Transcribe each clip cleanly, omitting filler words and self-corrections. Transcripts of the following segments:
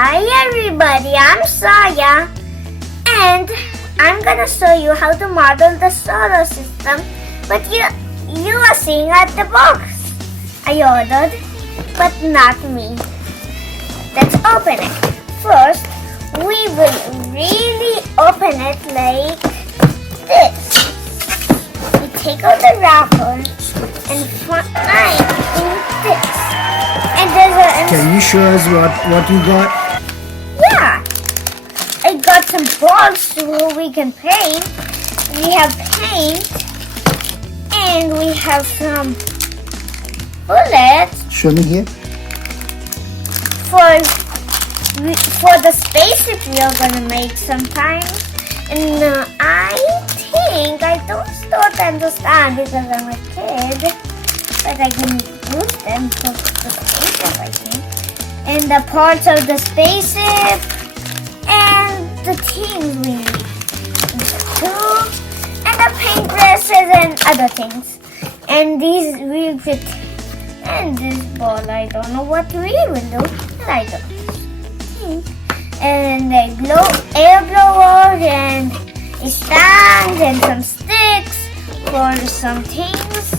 Hi everybody, I'm Shourya and I'm gonna show you how to model the solar system, but you are seeing at the box I ordered, but not me. Let's open it. First, we will really open it like this. We take out the wrapper and find in this. And there's a... Can you show us what you got? Yeah, I got some balls so we can paint. We have paint and we have some bullets Show me here. for the spaceship we are gonna make sometime. And I think I don't understand because I'm a kid, but I can use them for the spaceship, I think. And the parts of the spaceship and the things we need. Tubes and the paintbrushes and other things. And these we fit. And this ball, I don't know what we will do. I don't think. And a air blower and a stand and some sticks for some things.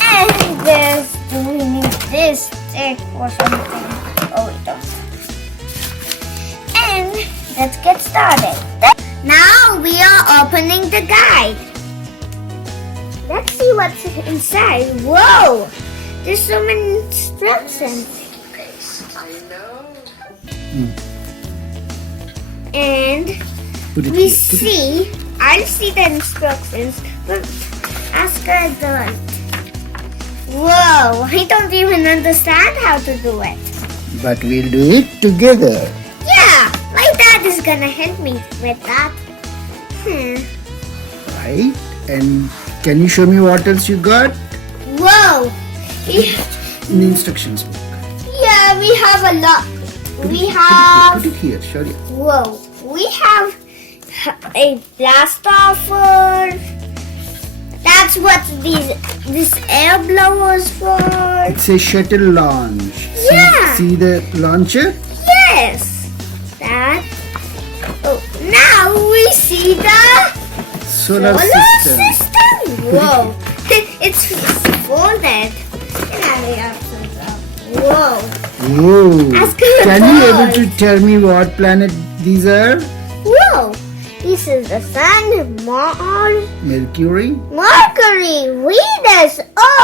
And do we need this stick for something? Oh, we don't. And let's get started. Now we are opening the guide. Let's see what's inside. Whoa! There's so many instructions. I know. And we see, I'll see the instructions, but ask her the... Whoa, I don't even understand how to do it. But we'll do it together. Yeah, my dad is gonna help me with that. Right? And can you show me what else you got? Whoa! In the instructions book. Yeah, we have a lot. Put it here, show you. Whoa, we have a blast offer. That's what this air blower's for. It's a shuttle launch. Yeah. See the launcher? Yes. That. Oh, now we see the Solar system. Whoa. It's folded. Whoa. Whoa. Ask her Can you about. able to tell me what planet these are? Whoa. This is the Sun, Mars, Mercury? Mercury, Venus,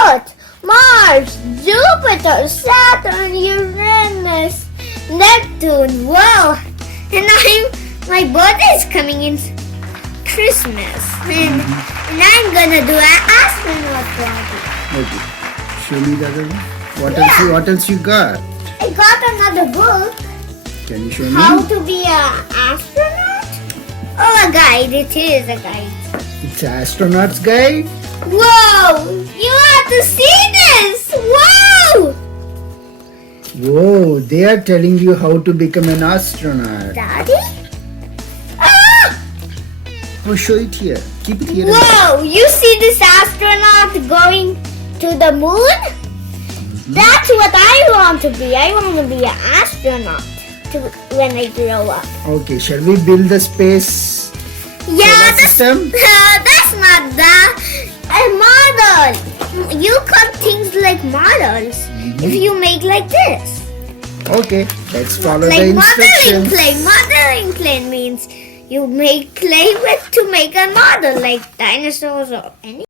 Earth, Mars, Jupiter, Saturn, Uranus, Neptune. Whoa! And my birthday is coming in Christmas, and I'm gonna do an astronaut party. Okay. Show me the other one. Yeah. What else you got? I got another book. Can you show me? How to be an astronaut? Oh, a guide. It is a guide. It's Astronaut's Guide. Whoa! You have to see this! Whoa! Whoa, they are telling you how to become an astronaut. Daddy? Ah! Oh, show it here. Keep it here. Whoa! You see this astronaut going to the moon? That's what I want to be. I want to be an astronaut when I grow up. Okay, shall we build the space Yeah, system? that's not a model. You cut things like models if you make like this. Okay, let's follow Like the modeling instructions. clay. Modeling clay means you make clay with to make a model like dinosaurs or any.